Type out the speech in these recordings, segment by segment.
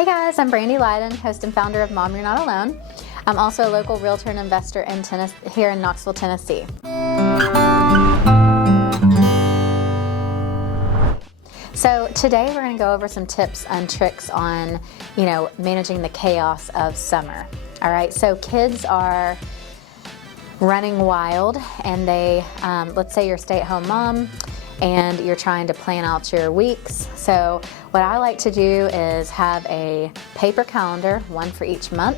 Hey guys, I'm Brandy Lydon, host and founder of Mom You're Not Alone. I'm also a local realtor and investor in here in Knoxville, Tennessee. So today we're going to go over some tips and tricks on, managing the chaos of summer. All right, so kids are running wild and they, let's say you're a stay-at-home mom and you're trying to plan out your weeks. So what I like to do is have a paper calendar, one for each month,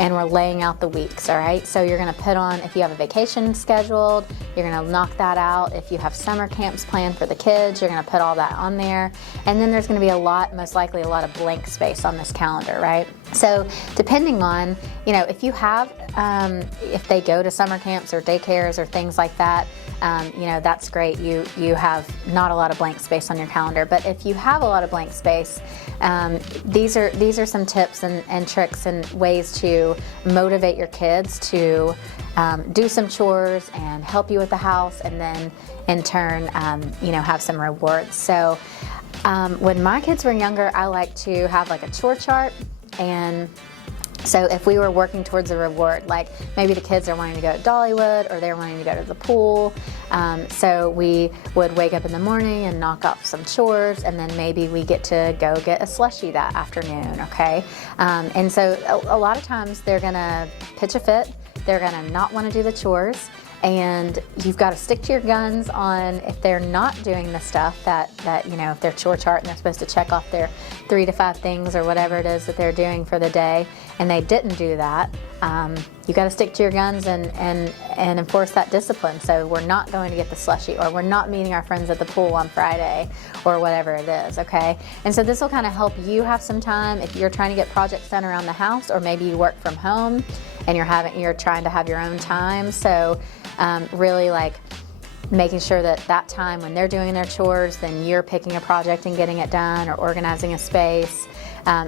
and we're laying out the weeks, all right? So you're gonna put on, if you have a vacation scheduled, you're gonna knock that out. If you have summer camps planned for the kids, you're gonna put all that on there. And then there's gonna be most likely a lot of blank space on this calendar, right? So depending on, if you have, if they go to summer camps or daycares or things like that, that's great. You have not a lot of blank space on your calendar. But if you have a lot of blank space, these are some tips and tricks and ways to motivate your kids to do some chores and help you with the house, and then in turn, have some rewards. So when my kids were younger, I like to have like a chore chart. And so if we were working towards a reward, like maybe the kids are wanting to go to Dollywood or they're wanting to go to the pool, so we would wake up in the morning and knock off some chores, and then maybe we get to go get a slushie that afternoon, okay? And so a lot of times they're gonna pitch a fit, they're gonna not wanna do the chores, and you've got to stick to your guns on if they're not doing the stuff that if they're chore chart and they're supposed to check off their 3 to 5 things or whatever it is that they're doing for the day, and they didn't do that, you got to stick to your guns and enforce that discipline. So we're not going to get the slushie, or we're not meeting our friends at the pool on Friday, or whatever it is, okay? And so this will kind of help you have some time if you're trying to get projects done around the house, or maybe you work from home and you're trying to have your own time. So really like making sure that time when they're doing their chores, then you're picking a project and getting it done, or organizing a space.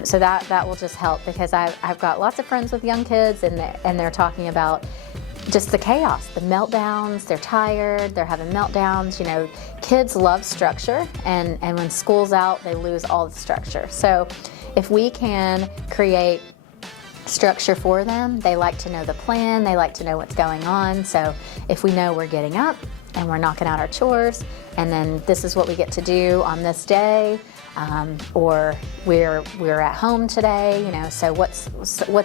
So that will just help, because I've got lots of friends with young kids, and they're talking about just the chaos, the meltdowns. They're tired, they're having meltdowns. Kids love structure, and when school's out, they lose all the structure. So if we can create structure for them, they like to know the plan, they like to know what's going on. So if we know we're getting up and we're knocking out our chores, and then this is what we get to do on this day, or we're at home today, so what's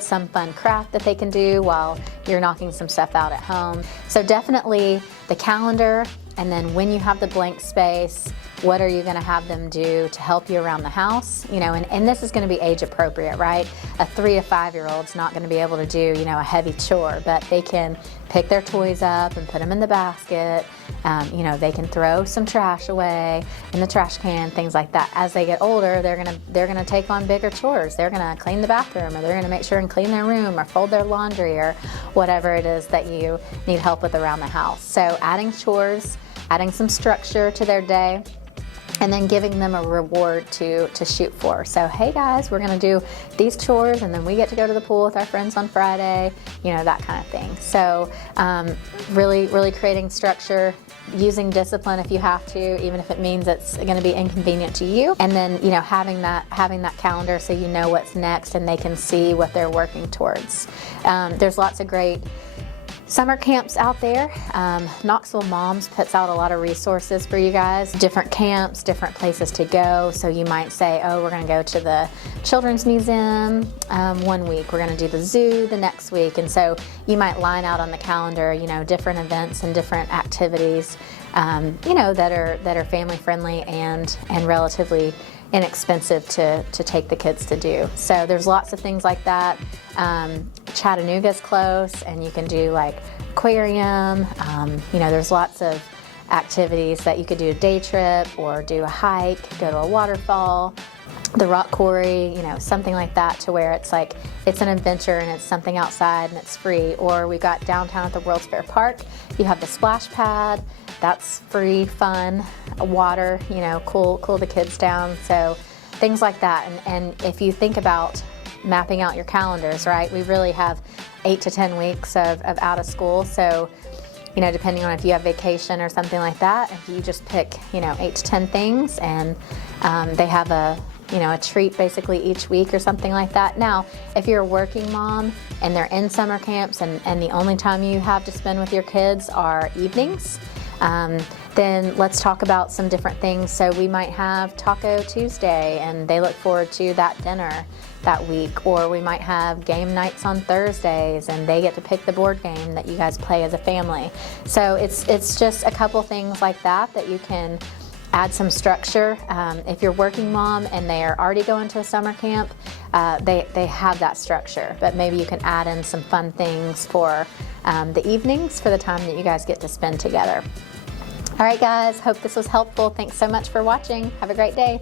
some fun craft that they can do while you're knocking some stuff out at home. So definitely the calendar, and then when you have the blank space, what are you going to have them do to help you around the house? And this is going to be age appropriate, right? A 3 to 5-year-old's not going to be able to do, a heavy chore, but they can pick their toys up and put them in the basket. They can throw some trash away in the trash can, things like that. As they get older, they're gonna take on bigger chores. They're gonna clean the bathroom, or they're gonna make sure and clean their room, or fold their laundry, or whatever it is that you need help with around the house. So adding chores, adding some structure to their day, and then giving them a reward to shoot for. So, hey guys, we're gonna do these chores, and then we get to go to the pool with our friends on Friday, that kind of thing. So really creating structure, using discipline if you have to, even if it means it's gonna be inconvenient to you. And then, having that calendar so you know what's next, and they can see what they're working towards. There's lots of great summer camps out there. Knoxville Moms puts out a lot of resources for you guys, different camps, different places to go. So you might say, oh, we're gonna go to the Children's Museum one week, we're gonna do the zoo the next week. And so you might line out on the calendar, different events and different activities, that are family friendly and relatively inexpensive to take the kids to do. So there's lots of things like that. Chattanooga's close, and you can do like aquarium. There's lots of activities that you could do, a day trip, or do a hike, go to a waterfall, the rock quarry, something like that, to where it's like it's an adventure and it's something outside and it's free. Or we got downtown at the World's Fair Park, you have the splash pad, that's free, fun, water, cool the kids down. So things like that. And if you think about mapping out your calendars, right, we really have 8 to 10 weeks of out of school. So depending on if you have vacation or something like that, if you just pick 8 to 10 things, and they have a a treat basically each week or something like that. Now, if you're a working mom and they're in summer camps and the only time you have to spend with your kids are evenings, then let's talk about some different things. So we might have Taco Tuesday and they look forward to that dinner that week, or we might have game nights on Thursdays and they get to pick the board game that you guys play as a family. So it's just a couple things like that you can add some structure. If you're working mom and they are already going to a summer camp, they have that structure, but maybe you can add in some fun things for the evenings, for the time that you guys get to spend together. All right, guys, hope this was helpful. Thanks so much for watching. Have a great day.